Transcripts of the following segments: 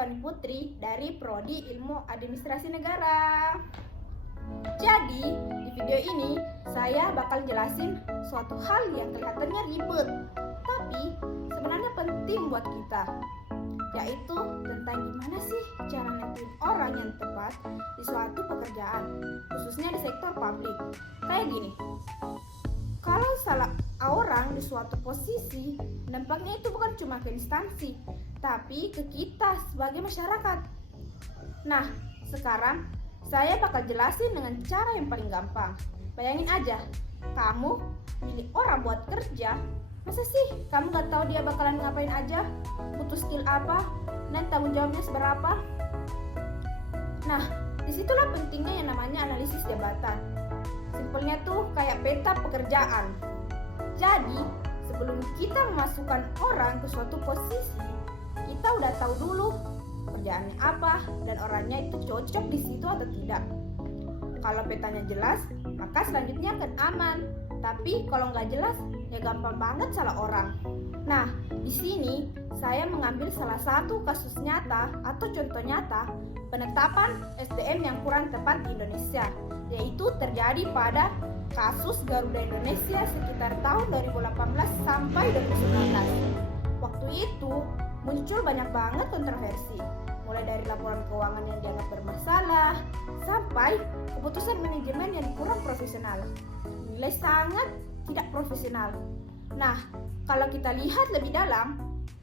Fani Putri dari Prodi Ilmu Administrasi Negara. Jadi, di video ini saya bakal jelasin suatu hal yang kelihatannya ribet, tapi sebenarnya penting buat kita, yaitu tentang gimana sih cara nentuin orang yang tepat di suatu pekerjaan, khususnya di sektor publik. Kayak gini, kalau salah orang di suatu posisi, dampaknya itu bukan cuma ke instansi, tapi ke kita sebagai masyarakat. Nah, sekarang saya bakal jelasin dengan cara yang paling gampang. Bayangin aja, kamu milih orang buat kerja, masa sih kamu gak tahu dia bakalan ngapain aja, butuh skill apa, dan tanggung jawabnya seberapa? Nah, disitulah pentingnya yang namanya analisis jabatan. Simpelnya tuh kayak peta pekerjaan. Jadi, sebelum kita memasukkan orang ke suatu posisi, kita udah tahu dulu pekerjaannya apa dan orangnya itu cocok di situ atau tidak. Kalau petanya jelas, maka selanjutnya akan aman. Tapi kalau nggak jelas, ya gampang banget salah orang. Nah, di sini saya mengambil salah satu kasus nyata atau contoh nyata penetapan SDM yang kurang tepat di Indonesia, yaitu terjadi pada kasus Garuda Indonesia sekitar tahun 2018 sampai 2019. Waktu itu muncul banyak banget kontroversi, mulai dari laporan keuangan yang dianggap bermasalah sampai keputusan manajemen yang kurang profesional, nilai sangat tidak profesional. Nah, kalau kita lihat lebih dalam,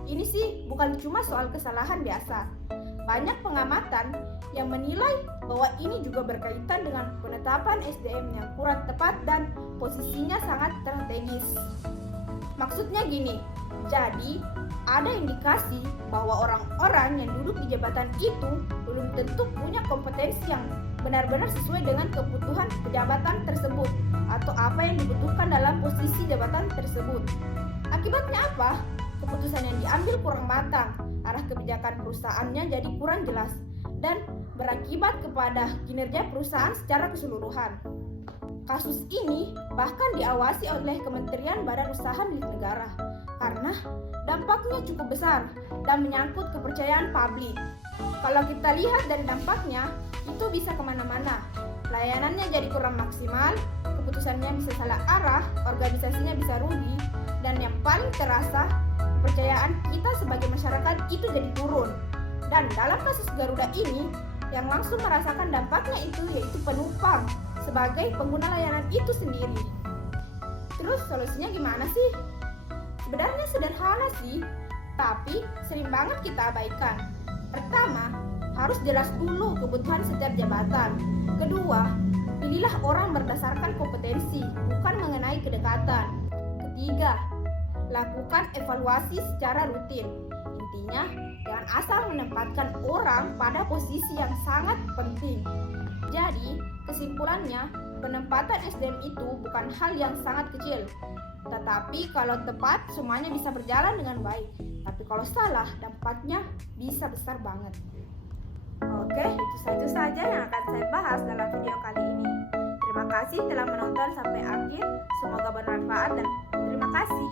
ini sih bukan cuma soal kesalahan biasa. Banyak pengamatan yang menilai bahwa ini juga berkaitan dengan penetapan SDM yang kurang tepat dan posisinya sangat strategis. Maksudnya gini, jadi ada indikasi bahwa orang-orang yang duduk di jabatan itu belum tentu punya kompetensi yang benar-benar sesuai dengan kebutuhan jabatan tersebut atau apa yang dibutuhkan dalam posisi jabatan tersebut. Akibatnya apa? Keputusan yang diambil kurang matang, arah kebijakan perusahaannya jadi kurang jelas, dan berakibat kepada kinerja perusahaan secara keseluruhan. Kasus ini bahkan diawasi oleh Kementerian Badan Usaha Milik Negara karena dampaknya cukup besar dan menyangkut kepercayaan publik. Kalau kita lihat dari dampaknya, itu bisa kemana-mana. Layanannya jadi kurang maksimal, keputusannya bisa salah arah, organisasinya bisa rugi, dan yang paling terasa, kepercayaan kita sebagai masyarakat itu jadi turun. Dan dalam kasus Garuda ini, yang langsung merasakan dampaknya itu yaitu penumpang sebagai pengguna layanan itu sendiri. Terus solusinya gimana sih? Sebenarnya sederhana sih, tapi sering banget kita abaikan. Pertama, harus jelas dulu kebutuhan setiap jabatan. Kedua, pilihlah orang berdasarkan kompetensi, bukan mengenai kedekatan. Ketiga, lakukan evaluasi secara rutin. Intinya, jangan asal menempatkan orang pada posisi yang sangat penting. Jadi, kesimpulannya, penempatan SDM itu bukan hal yang sangat kecil. Tetapi kalau tepat, semuanya bisa berjalan dengan baik. Tapi kalau salah, dampaknya bisa besar banget. Oke, itu saja yang akan saya bahas dalam video kali ini. Terima kasih telah menonton sampai akhir. Semoga bermanfaat dan terima kasih.